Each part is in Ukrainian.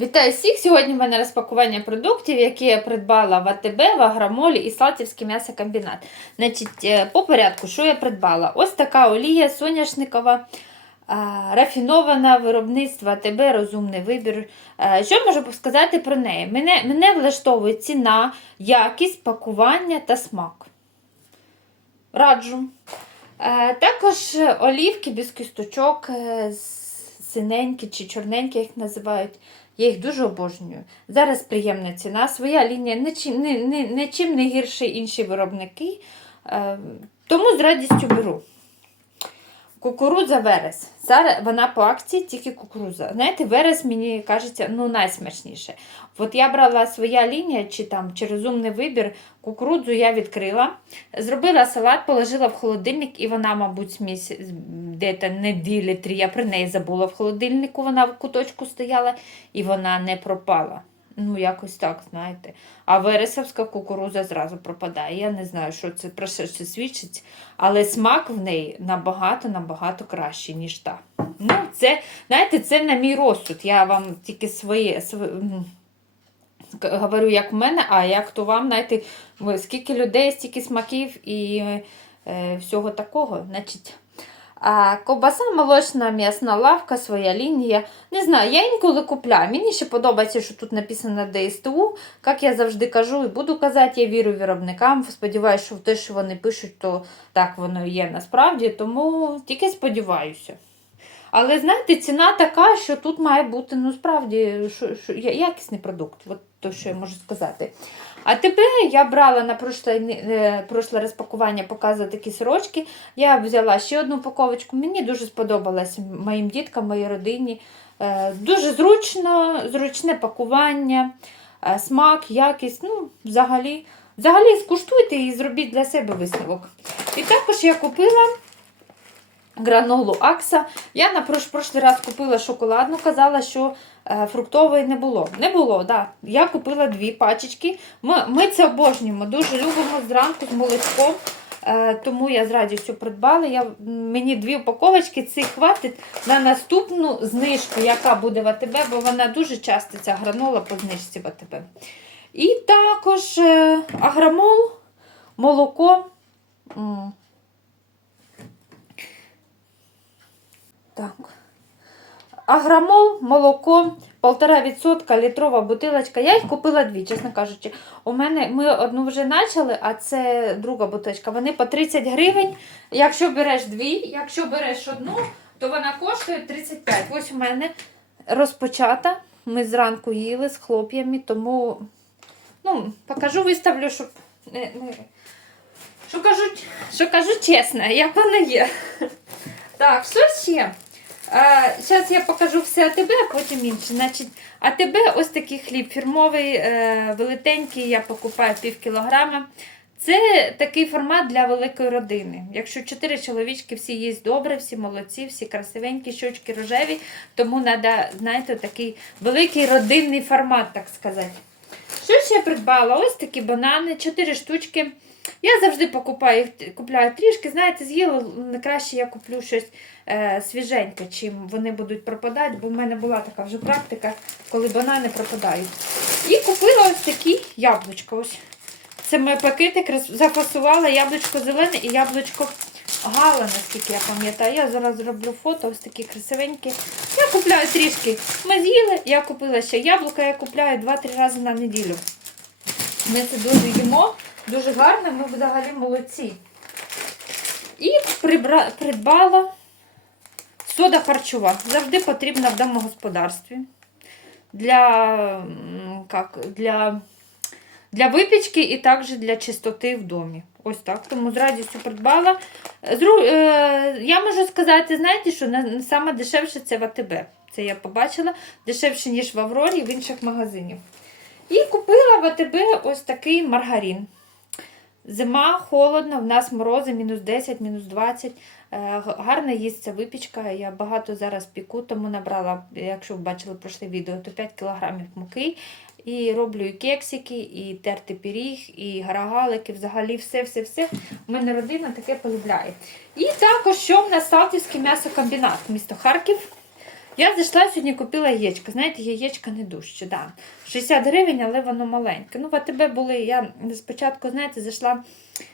Вітаю всіх! Сьогодні в мене розпакування продуктів, які я придбала в АТБ, в Агромолі і Слатівський м'ясокомбінат. Значить, е, по порядку, що я придбала? Ось така олія соняшникова, а, рафінована виробництво АТБ, розумний вибір. Е, Що можу сказати про неї? Мене, мене влаштовує ціна, якість, пакування та смак. Раджу. Е, Також олівки без кісточок, е, синенькі чи чорненькі, їх називають. Я їх дуже обожнюю. Зараз приємна ціна. Своя лінія нічим не, не, не, не гірше інші виробники. Е, тому з радістю беру. Кукурудза верес. Зараз вона по акції тільки кукурудза. Знаєте, верес мені кажеться ну, найсмачніше. От я брала своя лінія, чи там чи розумний вибір, кукурудзу я відкрила, зробила салат, положила в холодильник, і вона, мабуть, місяць, де-то неділі три. Я при неї забула в холодильнику, вона в куточку стояла і вона не пропала. Ну, якось так, знаєте. А вересовська кукурудза зразу пропадає. Я не знаю, що це про що це свідчить, але смак в неї набагато-набагато кращий, ніж та. Ну, це, знаєте, це на мій розсуд. Я вам тільки своє, своє говорю, як в мене, а як то вам, знаєте, скільки людей, стільки смаків і е, всього такого. Значить, ковбаса молочна м'ясна лавка, своя лінія. Не знаю, я інколи купляю. Мені ще подобається, що тут написано ДСТУ. Як я завжди кажу і буду казати, я вірю виробникам. Сподіваюся, що в те, що вони пишуть, то так воно і є насправді, тому тільки сподіваюся. Але знаєте, ціна така, що тут має бути ну справді що, що, якісний продукт, от то, що я можу сказати. А тепер я брала на прошле, е, прошле розпакування показувати такі сорочки. Я взяла ще одну упаковочку. Мені дуже сподобалось моїм діткам, моїй родині. Е, Дуже зручно, зручне пакування, е, смак, якість. Ну, взагалі, взагалі скуштуйте і зробіть для себе висновок. І також я купила гранолу Акса. Я на прош, прошлий раз купила шоколадну, казала, що е, фруктової не було. Не було, да. Я купила дві пачечки. Ми, ми це обожнюємо, дуже любимо зранку з молочком. Е, тому я з радістю придбала. Я, мені дві упаковочки, цих хватить на наступну знижку, яка буде в АТБ, бо вона дуже часто ця гранола по знижці в АТБ. І також е, агромол, молоко. Так. Агромол, молоко, 1,5% літрова бутилочка. Я їх купила дві, чесно кажучи. У мене ми одну вже почали, а це друга бутилочка. Вони по 30 гривень. Якщо береш дві, якщо береш одну, то вона коштує 35. Ось у мене розпочата. Ми зранку їли з хлоп'ями, тому ну, покажу, виставлю, щоб не, не... Що кажуть, що кажу чесно, як вона є. Так, що ще? Зараз я покажу все АТБ, а потім інше. Значить, АТБ ось такий хліб фірмовий, е, велетенький, я покупаю пів кілограма. Це такий формат для великої родини. Якщо чотири чоловічки всі їсть добре, всі молодці, всі красивенькі, щочки рожеві, тому треба, знаєте, такий великий родинний формат, так сказати. Що ще я придбала? Ось такі банани, 4 штучки. Я завжди покупаю, купляю трішки, знаєте, з'їла, краще я куплю щось е, свіженьке, чим вони будуть пропадати, бо в мене була така вже практика, коли банани пропадають. І купила ось такі яблучко. Ось. Це моє пакетик, запасувала яблучко зелене і яблучко гала, наскільки я пам'ятаю. Я зараз зроблю фото, ось такі красивенькі. Я купляю трішки. Ми з'їли, я купила ще яблука, я купляю 2-3 рази на неділю. Ми це дуже їмо, дуже гарно, ми взагалі молодці. І прибра... придбала сода харчова. Завжди потрібна в домогосподарстві. Для, как, для, для випічки і також для чистоти в домі. Ось так. Тому з радістю придбала. Зру... Е, я можу сказати, знаєте, що саме дешевше це в АТБ. Це я побачила дешевше, ніж в Аврорі в інших магазинів. І купила в АТБ ось такий маргарин. Зима, холодно, в нас морози, мінус 10, мінус 20. Е, г- Гарна їсться випічка. Я багато зараз піку, тому набрала, якщо ви бачили прошле відео, то 5 кг муки. І роблю і кексики, і тертий пиріг, і гарагалики, взагалі все-все-все. У мене родина таке полюбляє. І також, що в нас Салтівський м'ясокомбінат, місто Харків. Я зайшла сьогодні, купила яєчко. Знаєте, яєчко не дужче, да. 60 гривень, але воно маленьке. Ну, в АТБ були, я спочатку, знаєте, зайшла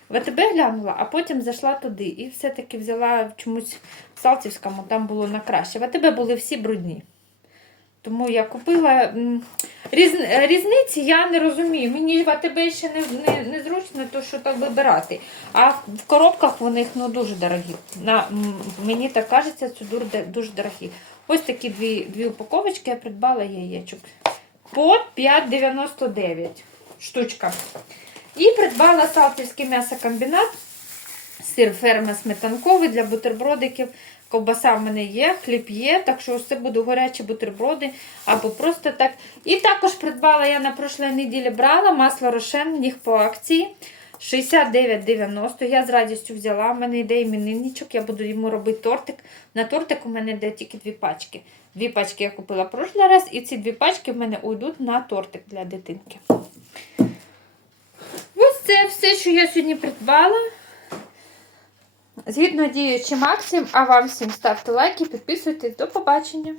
в АТБ глянула, а потім зайшла туди. І все-таки взяла чомусь в Салтівському, там було на краще. В АТБ були всі брудні. Тому я купила різ, різниці, я не розумію. Мені в АТБ ще не, не, не зручно, то що так вибирати. А в, коробках вони ну, дуже дорогі. На, мені так кажеться, це дуже дорогі. Ось такі дві, дві упаковочки я придбала яєчок. По 5,99 штучка. І придбала Салтівський м'ясокомбінат. Сир ферма сметанковий для бутербродиків. Ковбаса в мене є, хліб є, так що це будуть гарячі бутерброди або просто так. І також придбала я на прошлій неділі брала масло рошен, ніг по акції. 69,90. Я з радістю взяла. У мене йде іменинничок, я буду йому робити тортик. На тортик у мене йде тільки дві пачки. Дві пачки я купила прошлий раз, і ці дві пачки в мене уйдуть на тортик для дитинки. Ось це все, що я сьогодні придбала. Згідно діючим акціям, а вам всім ставте лайки, підписуйтесь. До побачення!